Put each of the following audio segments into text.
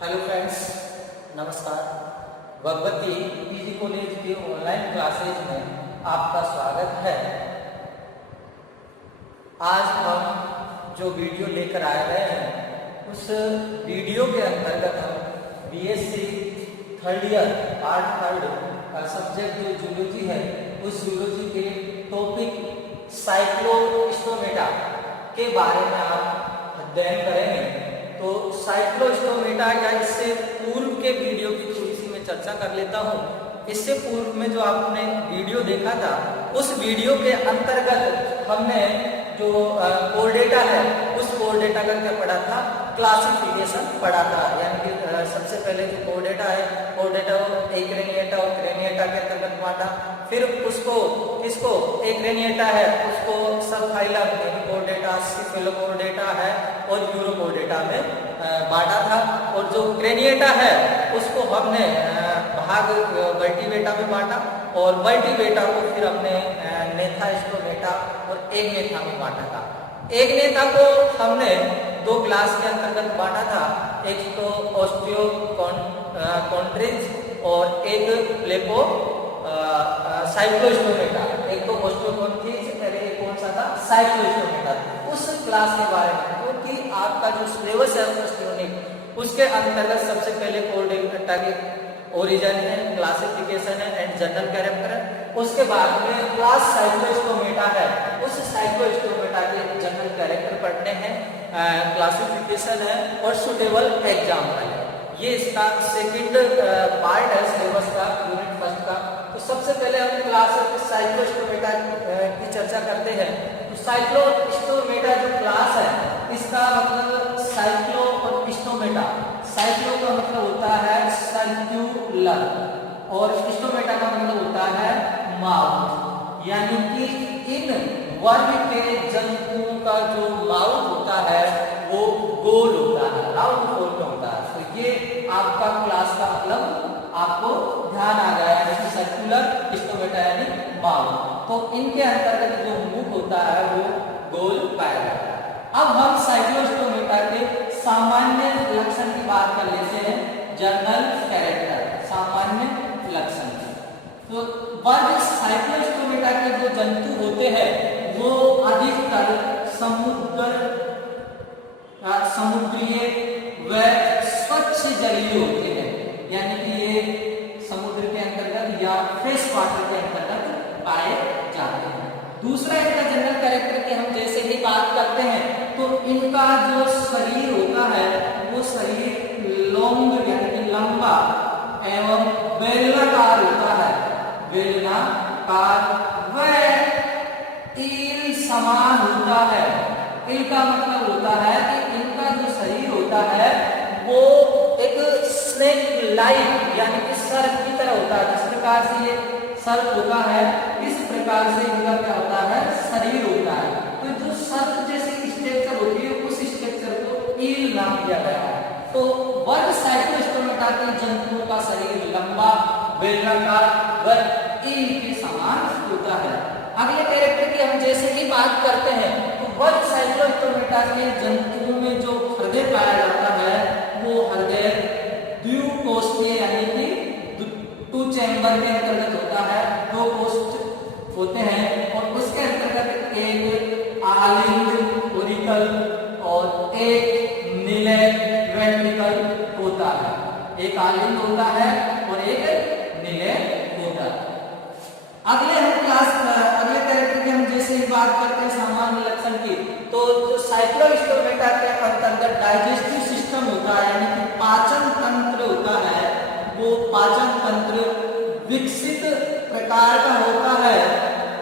Hello friends, नमस्कार। Bhagwati PG college के online classes में आपका स्वागत है। आज हम जो वीडियो लेकर आए हुए हैं उस वीडियो के अंतर्गत हम BSc third year part third subject जो जूलॉजी है उस जूलॉजी के टॉपिक साइक्लोस्टोमेटा के बारे में आप अध्ययन करेंगे। तो साइक्लोस्टोमेटा क्या, इससे पूर्व के वीडियो की थोड़ी सी मैं चर्चा कर लेता हूँ। इससे पूर्व में जो आपने वीडियो देखा था उस वीडियो के अंतर्गत हमने जो कोर डेटा है उस कोर डेटा का क्या पढ़ा था, क्लासिफिकेशन पढ़ा था। यानी कि सबसे पहले जो कोर डेटा है, कोर डेटा एक्रेनिएटा और क्रेनिएटा के अंतर्गत बांटा। फिर उसको इसको एक्रेनिएटा है उसको सब फाइलम कोर डेटा, सिफेलोकोर डेटा है और यूरोकोर डेटा में बांटा था। और जो क्रेनिएटा है उसको हमने भाग वर्टिब्रेटा में बांटा और वर्टिब्रेटा को फिर हमने नेथास्टोमेटा और एग्नेथा में बांटा था। एग्नेथा को हमने दो क्लास के अंतर्गत बांटा था, एक तो ऑस्टियोकॉन्ड्रिन्स और एक प्लेको साइक्लोस्टोमेटा। एक तो ऑस्टियोकॉन्ड्रिन्स, पहले एक कौन सा था, साइक्लोस्टोमेटा। उस क्लास के बारे में क्योंकि आपका जो सिलेबस है फर्स्ट यूनिट उसके अंतर्गत सबसे पहले कोर डेटा के ओरिजिन है, क्लासिफिकेशन है एंड जनरल कैरेक्टर है। उसके बाद में क्लास साइक्लोस्टोमेटा है, उस साइक्लोस्टोमेटा के जनरल कैरेक्टर पढ़ने हैं, क्लासिफिकेशन है और सुटेबल एग्जाम्पल है। ये इसका सेकंड पार्ट है सिलेबस का, यूनिट फर्स्ट का। तो सबसे पहले हम क्लास साइक्लोस्टोमेटा की चर्चा करते हैं। तो साइक्लोस्टोमेटा जो क्लास है इसका मतलब साइक्लो और स्टोमेटा। साइक्लो का मतलब होता है सर्क्यूलर और स्टोमेटा का मतलब होता है माउथ। यानी कि इन वर्ग के जंतुओं का जो माउथ होता है वो गोल होता है, राउंड होल होता है। तो ये आपका क्लास का मतलब आपको ध्यान आ गया है कि सर्कुलर, स्टोमेटा यानी माउथ। तो इनके अंतर्गत जो मुख होता है वो गोल पाया जाता है। अब हम साइक्लोस्टोमेटा के सामान्य लक्षण की बात कर लेते हैं, जनरल कैरेक्टर, सामान्य लक्षण। तो वर्ग साइक्लोस्टोमेटा के जो जंतु होते हैं वो अधिकतर समुद्रीय व स्वच्छ जलीय होते हैं। यानी कि ये समुद्र के अंतर्गत या फ्रेश वाटर के अंतर्गत पाए जाते हैं। दूसरा इनका जनरल कैरेक्टर की हम जैसे ही बात करते हैं तो इनका जो शरीर होता है वो शरीर लॉन्ग यानी कि लंबा एवं बेलनाकार होता है, बेलनाकार व ईल समान होता है। ईल का मतलब होता है कि इनका जो शरीर होता है वो एक स्नेक लाइक यानी कि सर्प की तरह होता है। जिस प्रकार से ये सर्प होता है इस प्रकार से इनका क्या होता है, शरीर होता है। तो जो सर्प जैसी स्ट्रक्चर होती है उस स्ट्रक्चर को ईल नाम दिया गया है। तो वर्ग साइक्लोस्टोमेटा के जंतुओं का शरीर लंबा, बेलनाकार व ईल के समान होता है। अगले कैरेक्टर की हम जैसे ही बात करते हैं तो वर्ग साइक्लोस्टोमेटा के जंतुओं में जो हृदय पाया जाता है वो हृदय द्विकोष्ठीय यानी कि टू चैम्बर के अंतर्गत होता है, दो कोष्ठ होते हैं और उसके अंतर्गत एक आलिंद ओरिकल और एक निलय वेंट्रिकल होता है। एक आलिंद होता है और एक निलय होता है। अगले कैरेक्टर की हम जैसे ही बात करते हैं सामान्य लक्षण की, तो जो साइक्लोस्टोमेटा के अंतर्गत डाइजेस्टिव सिस्टम होता है यानी कि पाचन तंत्र होता है, वो पाचन तंत्र विकसित प्रकार का होता है।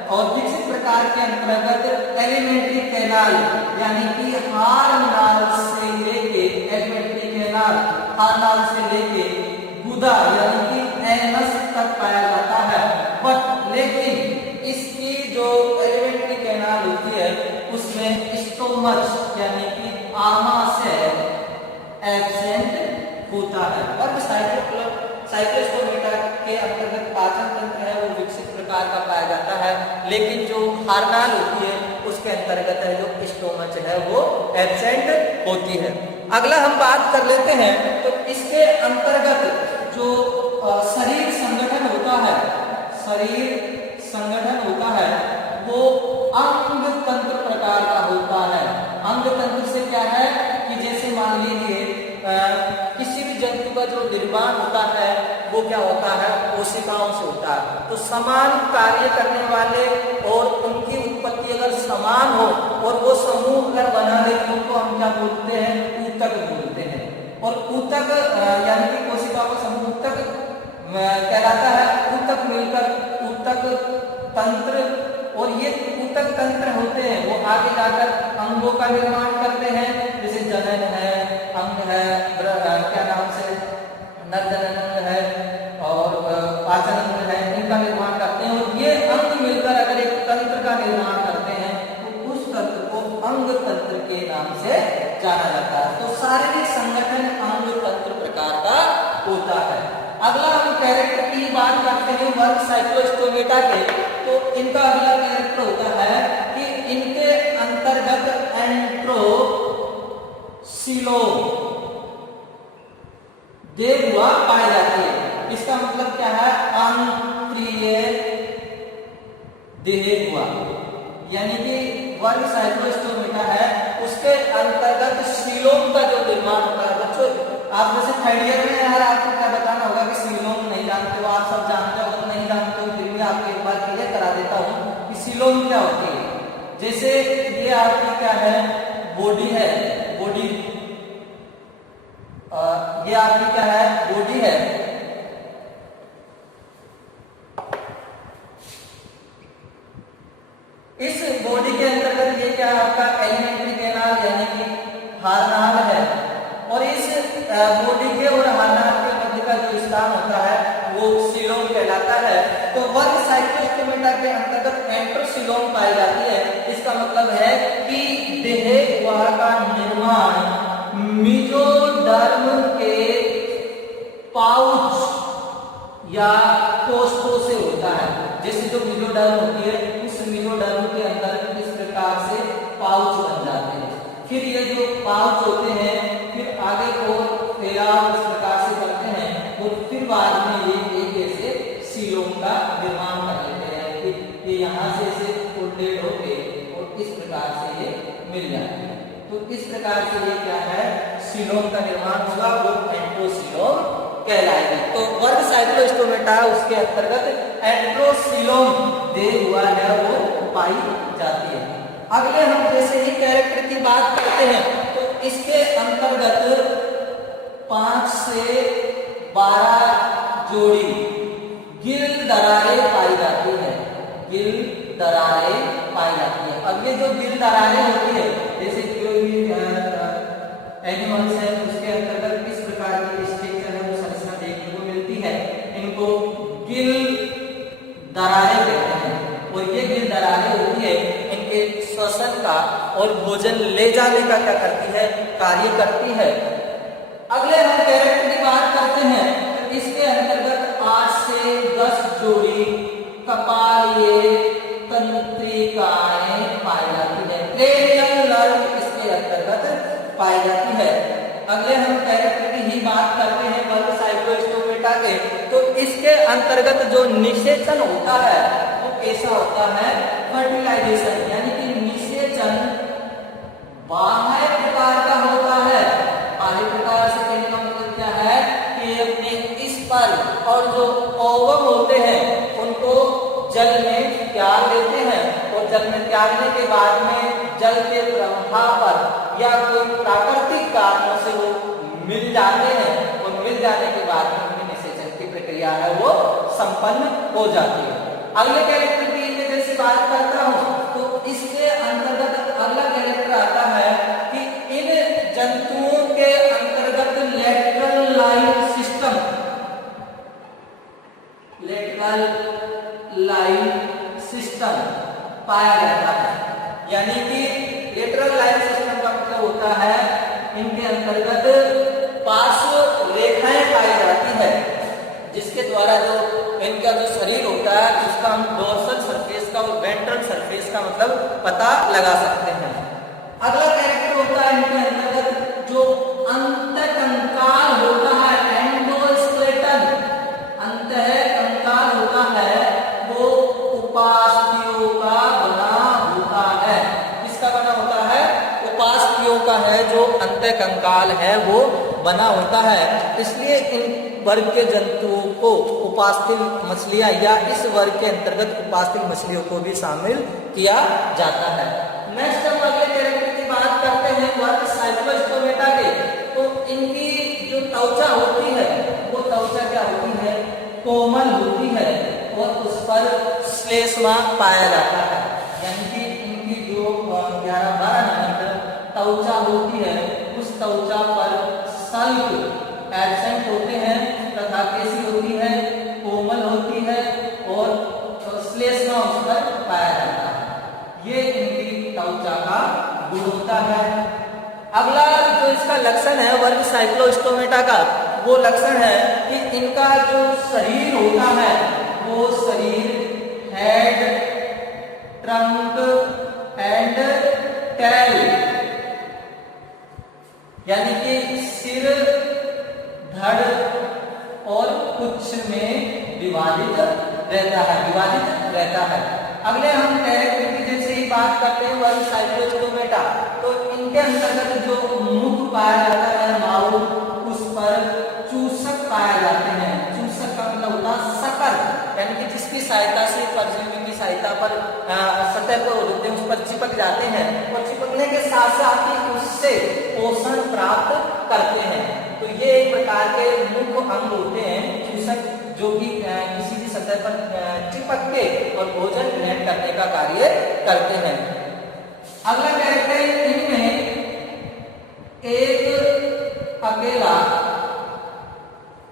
और विकसित प्रकार के अंतर्गत एलिमेंट्री कैनाल यानी कि हार नाल से लेके एलिमेंट्री कैनाल, हार नाल से लेके गुदा यानी कि एनस तक पाया जाता है। बट लेकिन इसकी जो एलिमेंट्री कैनाल होती है उसमें स्टोमच यानी कि आमाशय एब्सेंट होता है। और साइक्लोस्टोमेटा के अंतर्गत पाचन तंत्र है वो विकसित प्रकार का पाया जाता है, लेकिन जो हार्नाल होती है उसके अंतर्गत है जो स्टोमच है वो एब्सेंट होती है। अगला हम बात कर लेते हैं तो इसके अंतर्गत जो शरीर संगठन होता है, शरीर संगठन होता है वो अंग तंत्र प्रकार का होता है। अंग तंत्र से क्या है कि जैसे मान लीजिए किसी भी जंतु का जो निर्माण होता है वो क्या होता है, कोशिकाओं से होता है। तो समान कार्य करने वाले और उनकी उत्पत्ति अगर समान हो और वो समूह अगर बना ले तो उनको हम क्या बोलते हैं, ऊतक बोलते हैं। और ऊतक यानी कि कोशिकाओं का समूह ऊतक कहलाता है। ऊतक मिलकर ऊतक तंत्र, और ये ऊतक तंत्र होते हैं वो आगे जाकर अंगों का निर्माण करते हैं, जैसे जनन है, अंग है, क्या नाम से नरजनन अंग है और पाचन अंग है, इनका निर्माण करते हैं। और ये अंग मिलकर अगर एक तंत्र का निर्माण करते हैं तो उस तंत्र को अंग तंत्र के नाम से जाना जाता है। तो शारीरिक संगठन अंग तंत्र प्रकार का होता है। अगला हम कैरेक्टर की बात करते हैं वर्ग साइक्लोस्टोमेटा के। तो इनका अगला कैरेक्टर होता है कि इनके अंतर्गत एंट्रोसिलोम देहुआ पाई जाती है। इसका मतलब क्या है, अंतरीय देहुआ, यानी कि वर्ग साइक्लोस्टोमेटा है उसके अंतर्गत सीलोम का जो निर्माण होता है। बच्चों आप जैसे थर्ड ईयर में यार आपको क्या बताना होगा कि सीलोम नहीं जानते हो, आप सब जानते हो, अगर नहीं जानते हो फिर भी आपको एक बार क्लियर करा देता हूँ कि सीलोम क्या होती है। जैसे ये आपकी क्या है, बॉडी है, बॉडी ये आपकी क्या है, बॉडी है। इस बॉडी के अंतर्गत ये क्या है आपका एलिमेंट्री कैनाल यानी कि हार्नाल है। और इस बॉडी के और हार्नाल के मध्य का जो स्थान होता है वो सीलोम कहलाता है। तो वर्ग साइक्लोस्टोमेटा के अंतर्गत एंट्रोसिलोम पाई जाती है। इसका मतलब है कि देहगुहा का निर्माण मेसोडर्म के पाउच या कोष्ठों से होता है। जैसे जो मेसोडर्म होती है उस मेसोडर्म के अंदर इस प्रकार से पाउच बन जाते हैं। फिर ये जो पाउच होते हैं फिर आगे को फैलाव इस प्रकार से करते हैं और फिर बाद में ये एक ऐसे सीलोम का निर्माण कर लेते हैं कि ये यहाँ से ऐसे फोल्डेड होके और इस प्रकार से ये मिल जाते हैं। तो इस प्रकार से ये क्या है, सीलोम का निर्माण होगा, वो एंट्रोसिलोम कहलाएगी। तो वर्ग साइक्लोस्टोमेटा उसके अंतर्गत एंट्रोसिलोम देहुआ है वो पाई जाती है। अगले हम जैसे ही कैरेक्टर की बात करते हैं तो इसके अंतर्गत 5 से 12 जोड़ी गिल दरारें पाई जाती है। गिल दरारें पाई जाती है। अब ये जो गिल दरारें होती है जैसे कोई भी एनिमल्स है उसके अंतर्गत किस प्रकार की स्ट्रक्चर है वो संरचना देखने को मिलती है। इनको गिल दरारें कहते हैं। और ये गिल दरारें होती है इनके श्वसन का और भोजन ले जाने का क्या करती है, कार्य करती है। अगले हम कैरेक्टर की बात करते हैं तो इसके अंतर्गत 8 से 10 जोड़ी कपालीय तंत्रिकाएं पाई जाती है। क्रेनियल नर्व इसके अंतर्गत पाई जाती है। अगले हम कैरेक्टर की ही बात करते हैं वर्ग साइक्लोस्टोमेटा के। तो इसके अंतर्गत जो निषेचन होता है वो कैसा होता है, फर्टिलाइजेशन, यानी कि निषेचन बाह्य प्रकार का होता है। बाह्य प्रकार से कहने का मतलब क्या है कि अपने स्पर्म और जो ओवम होते हैं उनको जल में त्याग लेते हैं और जल में त्यागने के बाद में जल के प्रवाह पर या कोई प्राकृतिक कारणों से वो मिल जाते हैं और मिल जाने के बाद में उनकी निषेचन की प्रक्रिया है वो संपन्न हो जाती है। अगले कैरेक्टर की मैं जैसे बात करता हूँ तो इसके अंतर्गत अगला कैरेक्टर आता है कि इन जंतुओं के अंतर्गत lateral line system, lateral line system पाया जाता है। यानी कि लेटरल लाइन सिस्टम का मतलब होता है इनके अंतर्गत पार्श्व रेखाएं पाई जाती है जिसके द्वारा जो इनका जो शरीर होता है उसका हम डोर्सल सरफेस का और वेंट्रल सरफेस का मतलब पता लगा सकते हैं। अगला कैरेक्टर होता है इनके अंतर्गत जो अंतकंकाल होता है है जो अंतःकंकाल है वो बना होता है, इसलिए इन वर्ग के जंतुओं को उपास्थल मछलियां या इस वर्ग के अंतर्गत उपास्थल मछलियों को भी शामिल किया जाता है। नेक्स्ट हम अगले कैरेक्टर की बात करते हैं वर्ग साइक्लोस्टोमेटा के। तो इनकी जो त्वचा होती है वो त्वचा क्या होती है, कोमल होती है और उस पर श्लेष्मा पाया जाता है, यानी कि इनकी जो 11-12 नंबर त्वचा होती है उस त्वचा पर सल्क एब्सेंट होते हैं तथा कैसी होती है, कोमल होती है और श्लेष्मा उस पर पाया जाता है। ये इनकी त्वचा का गुण होता है। अगला जो इसका लक्षण है वर्ग साइक्लोस्टोमेटा का, वो लक्षण है कि इनका जो शरीर होता है वो शरीर हेड, ट्रंक एंड टेल, यानी कि सिर, धड़ और पुच्छ में विभाजित रहता है। अगले हम कैरेक्टर की जैसे ही बात करते हैं वर्ग साइक्लोस्टोमेटा, तो इनके अंतर्गत जो मुख पाया जाता है माउथ, उस पर चूसक पाए जाते हैं। चूसक का मतलब होता है शकर, यानी कि जिसकी सहायता से परजीवी की सहायता पर सतह पर होते हैं उस पर चिपक जाते हैं और चिपकने के साथ साथ ही उससे पोषण प्राप्त करते हैं। तो ये एक प्रकार के मुख्य अंग होते हैं चूसक, जो कि किसी भी सतह पर चिपक के और भोजन ग्रहण करने का कार्य करते हैं। अगला कैरेक्टर इनमें एक अकेला,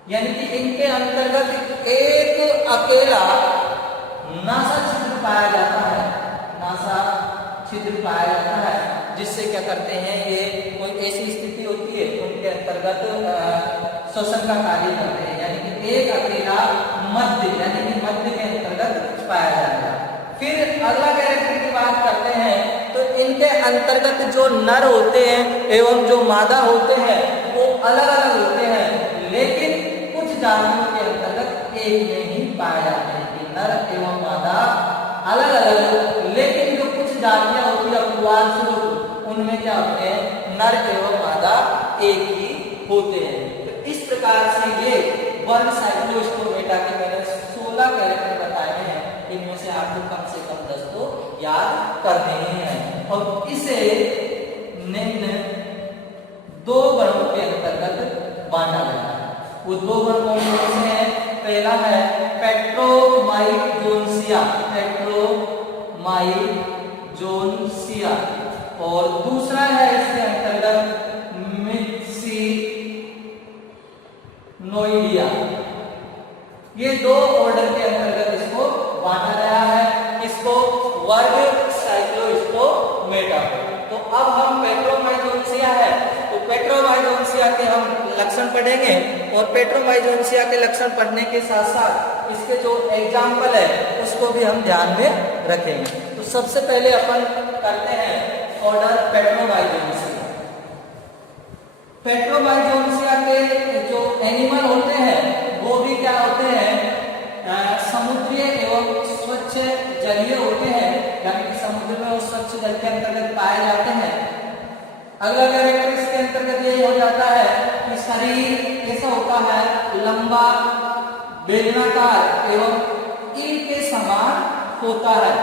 यानी कि इनके अंतर्गत एक अकेला नासा छिद्र पाया जाता है, नासा छिद्र पाया जाता है, जिससे क्या करते हैं ये कोई ऐसी स्थिति होती है उनके अंतर्गत श्वसन का कार्य करते हैं, यानी कि एक अकेला मध्य, यानी कि मध्य के अंतर्गत पाया जाता है। फिर अगला कैरेक्टर की बात करते हैं तो इनके अंतर्गत जो नर होते हैं एवं जो मादा होते हैं वो अलग अलग होते हैं, लेकिन कुछ जातियों के अंतर्गत एक में ही पाए जाते हैं कि नर एवं मादा अलग अलग, लेकिन जो कुछ जातियां होती है अपवाद उनमें क्या होते हैं, नर एवं मादा एक ही होते हैं। तो इस प्रकार से ये वर्ग साइक्लोस्टोमेटा के मैंने 16 कैरेक्टर बताए हैं, इनमें से आपको कम से कम 10 तो याद करने ही हैं और इसे निम्न 2 गणों के अंतर्गत बांटा गया है। वो 2 गण कौन से हैं? पहला है पेट्रोमाइजोन्सिया, पेट्रोमाइजोन्सिया, और दूसरा है इसके अंतर्गत मिक्सिनोइडिया। ये 2 ऑर्डर के अंतर्गत इसको बांटा गया है, इसको वर्ग साइक्लोस्टोमेटा। तो अब हम पेट्रोमाइजोन्सिया है तो पेट्रोमाइजोन्सिया के हम लक्षण पढ़ेंगे और पेट्रोमाइजोन्सिया के लक्षण पढ़ने के साथ साथ इसके जो एग्जाम्पल है उसको भी हम ध्यान में रखेंगे। तो सबसे पहले अपन करते हैं ऑर्डर पेट्रोमाइजोन्सिया। पेट्रोमाइजोन्सिया के जो एनिमल होते हैं वो भी क्या होते हैं, समुद्रीय एवं स्वच्छ जलीय होते हैं, यानी कि समुद्र में और स्वच्छ जल के अंतर्गत पाए जाते हैं। अगला कैरेक्टर इसके अंतर्गत ये हो जाता है कि शरीर कैसा होता है, लंबा, बेलनाकार एवं ईल के समान होता है।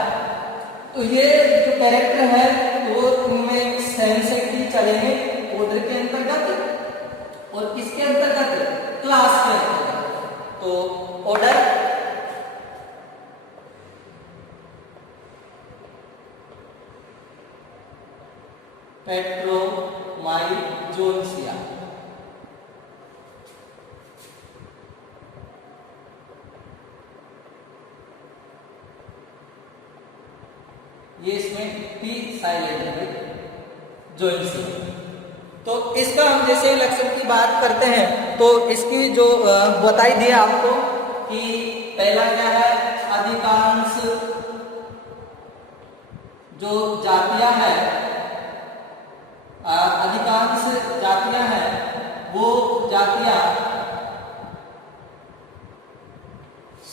तो ये जो कैरेक्टर है वो उनमें सहन शक्ति चलेंगे ऑर्डर के अंतर्गत और किसके अंतर्गत, क्लास के अंतर्गत। तो ऑर्डर पेट्रोमाइजोन्सिया। ये इसमें टी साइलेंट है, जोन्सिया। तो इसका हम जैसे लक्षण की बात करते हैं तो इसकी जो बताई दिया आपको कि पहला क्या है, अधिकांश जो जातियां हैं, अधिकांश जातियां हैं वो जातियां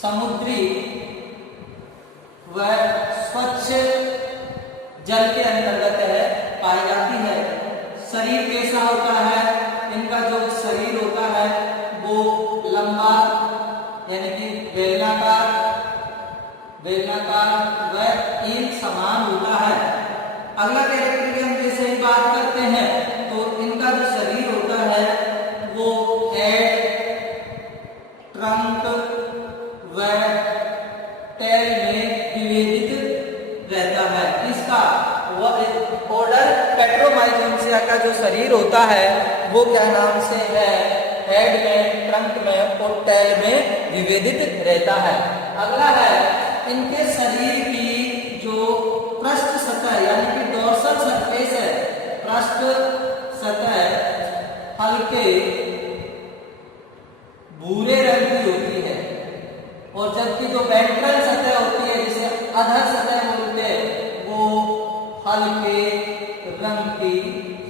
समुद्री व स्वच्छ जल के अंतर्गत है पाई जाती है। शरीर कैसा होता है, इनका जो शरीर होता है वो लंबा यानी कि बेलनाकार व एक समान होता है। अगला कैरेक्टर की हम जैसे ही बात करते हैं तो इनका जो शरीर होता है वो हेड, ट्रंक व टेल में विभेदित रहता है। इसका ऑर्डर पेट्रोमाइजोनिया का जो शरीर होता है वो क्या नाम से है, हेड में, ट्रंक में और टेल में विभेदित रहता है। अगला है इनके शरीर की जो पृष्ठ सतह यानी कि डोर्सल सरफेस है, पृष्ठ सतह हल्के भूरे रंग की होती है और जबकि जो वेंट्रल सतह होती है जिसे अधर सतह बोलते हैं वो हल्के रंग की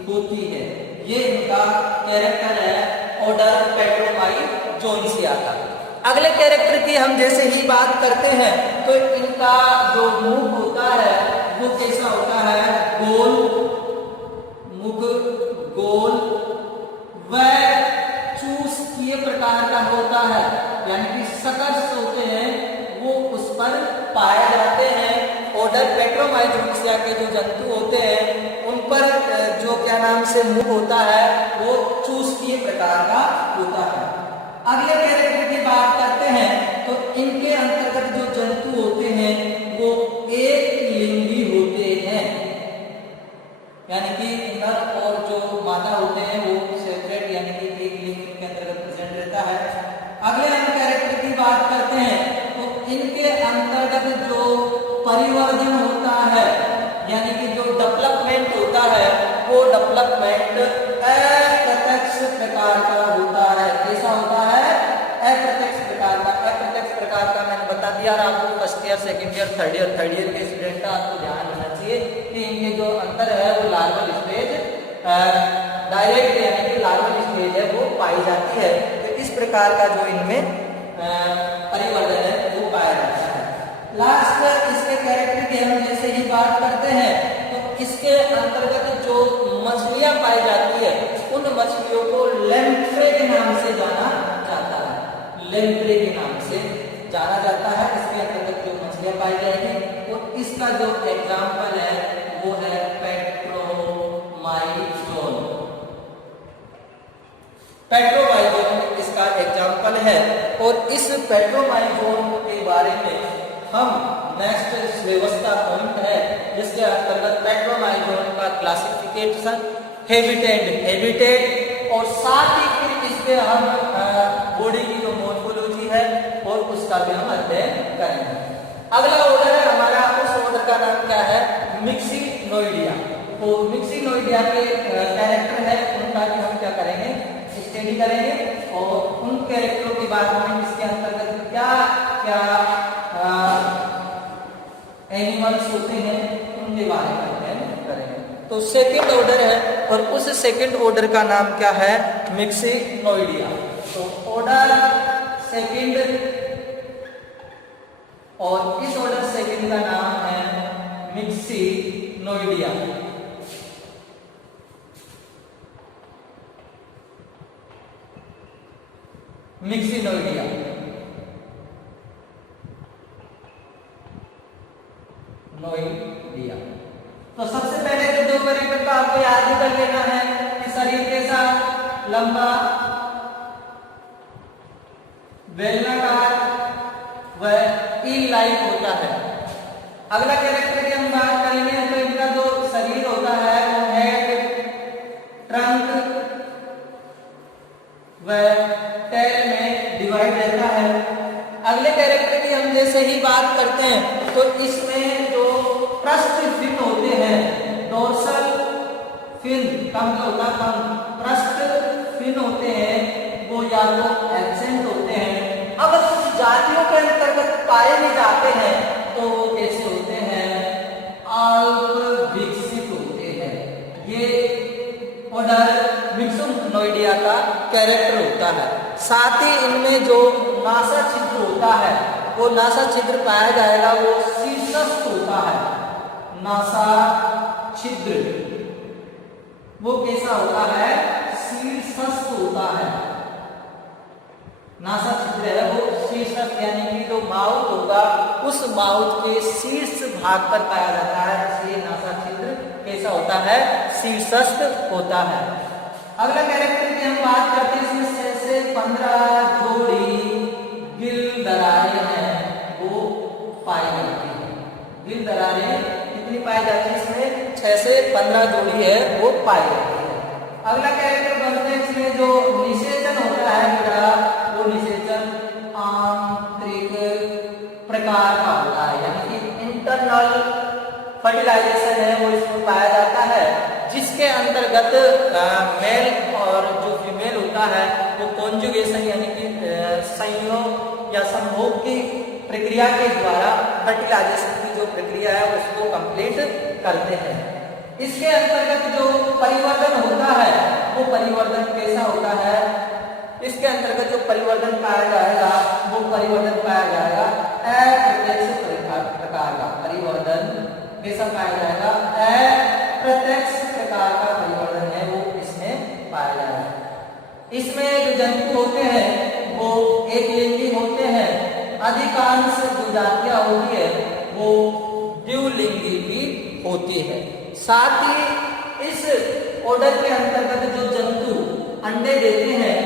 होती है। ये इनका कैरेक्टर है ऑर्डर पेट्रोमाइजोनिया का। अगले कैरेक्टर की हम जैसे ही बात करते हैं तो इनका जो मुख होता है वो कैसा होता है, गोल मुख, गोल व चूस्कीय प्रकार का होता है, यानी कि सकर्ष होते हैं वो उस पर पाए जाते हैं। ऑर्डर पेट्रोमाइजोनिया के जो जंतु होते हैं उन पर जो क्या नाम से मुख होता है वो चूस्कीय प्रकार का होता है। अगले कैरेक्टर की बात करते हैं तो इनके अंतर्गत जो जंतु होते हैं वो एक लिंगी होते हैं, यानी कि नर और जो मादा होते हैं वो सेपरेट यानी कि एक लिंग के अंतर्गत प्रेजेंट रहता है। अगले हम कैरेक्टर की बात करते हैं तो इनके अंतर्गत जो परिवर्धन होता है यानी कि जो डेवलपमेंट होता है वो डेवलपमेंट अप्रत्यक्ष प्रकार का होता है। कैसा होता है, अप्रत्यक्ष प्रकार का। अप्रत्यक्ष प्रकार का मैंने बता दिया और आपको first year, second year, third year के स्टूडेंट का आपको ध्यान होना चाहिए कि इनके जो अंतर है वो लार्वल स्टेज, डायरेक्ट यानी कि लार्वल स्टेज है वो पाई जाती है। तो इस प्रकार का जो इनमें परिवर्तन है वो पाया जाता है। लास्ट इसके कैरेक्टर की हम जैसे ही बात करते हैं तो इसके अंतर्गत जो मछलियां पाई जाती है उन मछलियों को लेम्प्रे के नाम से जाना जाता है, लेम्प्रे के नाम से जाना जाता है। इसके अंतर्गत जो मछलियां पाई जाएगी तो इसका जो एग्जाम्पल है वो है पेट्रोमाइजोन। पेट्रोमाइजोन इसका एग्जाम्पल है और इस पेट्रोमाइजोन के बारे में हम नेक्स्ट व्यवस्था पॉइंट है जिसके अंतर्गत पेट्रोमाइजोन का क्लासिफिकेशन, हैबिटेट और साथ ही फिर इसके हम बॉडी की जो मॉर्फोलॉजी है और उसका भी हम अध्ययन करेंगे। अगला ऑर्डर है हमारा, उस ऑर्डर का नाम क्या है, मिक्सिनोइडिया। तो मिक्सिनोइडिया के कैरेक्टर है उनका भी हम क्या करेंगे, स्टडी करेंगे और उन कैरेक्टरों के बारे में इसके अंतर्गत क्या क्या एनिमल्स होते हैं उनके बारे में अध्ययन करेंगे। तो सेकंड ऑर्डर है और उस सेकंड ऑर्डर का नाम क्या है, मिक्सिनोइडिया। तो ऑर्डर सेकंड और इस ऑर्डर सेकंड का नाम है मिक्सिनोइडिया। मिक्सिनोइडिया नोइडिया। तो सबसे पहले तो दो कैरेक्टर का आपको याद भी कर लेना है कि शरीर कैसा, लंबा, बेलनाकार व ईल लाइक होता है। अगला कैरेक्टर की हम बात करेंगे तो इनका जो शरीर होता है वो हेड, ट्रंक व टेल में डिवाइड रहता है। अगले कैरेक्टर की हम जैसे ही बात करते हैं तो इसमें जो पृष्ठ फिन होते हैं, डोर्सल फिन, कम का होता कम, पृष्ठ फिन होते हैं वो या तो एब्सेंट होते हैं। अगर कुछ जातियों के अंतर्गत पाए नहीं जाते हैं तो वो कैसे होते हैं, अल्प विकसित होते हैं। ये ऑर्डर मिक्सिनोइडिया का कैरेक्टर होता है। साथ ही इनमें जो नासा छिद्र होता है वो नासा छिद्र पाया जाएगा वो शीर्षस्थ होता है। नासा छिद्र वो कैसा होता है, शीर्षस्थ होता है। नासा छिद्र है वो शीर्षस्थ यानी कि जो माउथ होगा उस माउथ के शीर्ष भाग पर पाया जाता है, इसलिए नासा छिद्र कैसा होता है, शीर्षस्थ होता है। अगला कैरेक्टर की हम बात करते हैं, इसमें 6 से 15 जोड़ी गिल दरारें हैं वो पाई जाती है। गिल दरारें कितनी पाई जाती है, इसमें 6 से 15 जोड़ी है वो पाई जाती है। अगला कैरेक्टर बनते हैं, इसमें जो निषेचन होता है बेटा, वो निषेचन आंतरिक प्रकार का होता है, यानी कि इंटरनल फर्टिलाइजेशन है वो इसमें पाया जाता है, जिसके अंतर्गत मेल और जो फीमेल होता है वो कॉन्जुगेशन यानी कि संयोग या संभोग की प्रक्रिया के द्वारा फर्टिलाइजेशन की जो प्रक्रिया है उसको कंप्लीट करते हैं। इसके अंतर्गत जो परिवर्तन होता है वो परिवर्तन कैसा होता है, इसके अंतर्गत जो परिवर्तन पाया जाएगा वो परिवर्तन पाया जाएगा अप्रत्यक्ष प्रकार का परिवर्तन कैसा पाया जाएगा, अप्रत्यक्ष प्रकार का परिवर्तन है वो इसमें पाया जाएगा। इसमें जो जंतु होते हैं वो एक लिंगी होते हैं, अधिकांश जो जातियां होती है वो द्विलिंगी भी होती है। साथ ही इस ऑर्डर के अंतर्गत जो जंतु अंडे देते हैं,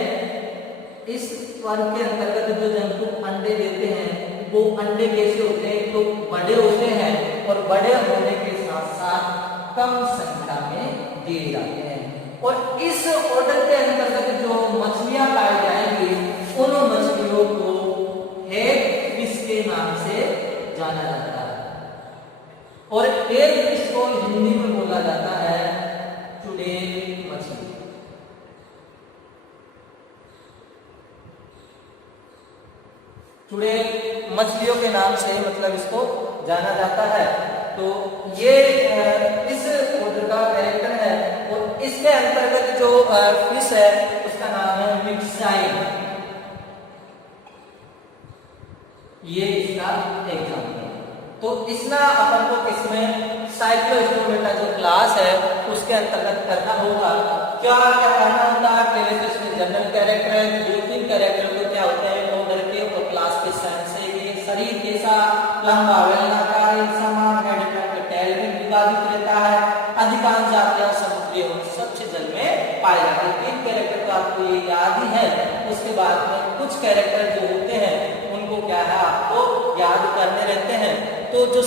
इस वर्ग के अंतर्गत जो जंतु अंडे देते हैं वो अंडे कैसे होते हैं, तो बड़े होते हैं और बड़े होने के साथ साथ कम संख्या में दिए जाते हैं। और इस ऑर्डर के अंतर्गत जो मछलियां पाई जाएंगी उन मछलियों को हेग फिश के नाम से जाना जाता है, और हेग फिश को हिंदी में बोला जाता है चुड़ैल मछली। चुड़ैल मछलियों के नाम से मतलब इसको जाना जाता है। तो ये इस ऑर्डर का कैरेक्टर है, और इसके अंतर्गत जो फिश है उसका नाम है मिक्साइन, ये इसका एग्जाम्पल है। तो इसमें अपन को किसमें साइक्लोस्टोमेटा जो क्लास है उसके अंतर्गत करना होगा। क्या क्या करना होता है, पहले तो इसमें जनरल कैरेक्टर है, 2-3 कैरेक्टर तो क्या होते हैं ऑर्डर के और क्लास के साइंस से, शरीर कैसा, लंबा बेलनाकार समान टैल में विभाजित रहता है, अधिकांश जातियां समुद्री और स्वच्छ जल में पाए जाते हैं। 3 कैरेक्टर तो आपको ये याद ही है। उसके बाद में कुछ कैरेक्टर जो होते हैं उनको क्या है आपको याद करने रहते हैं। तो जो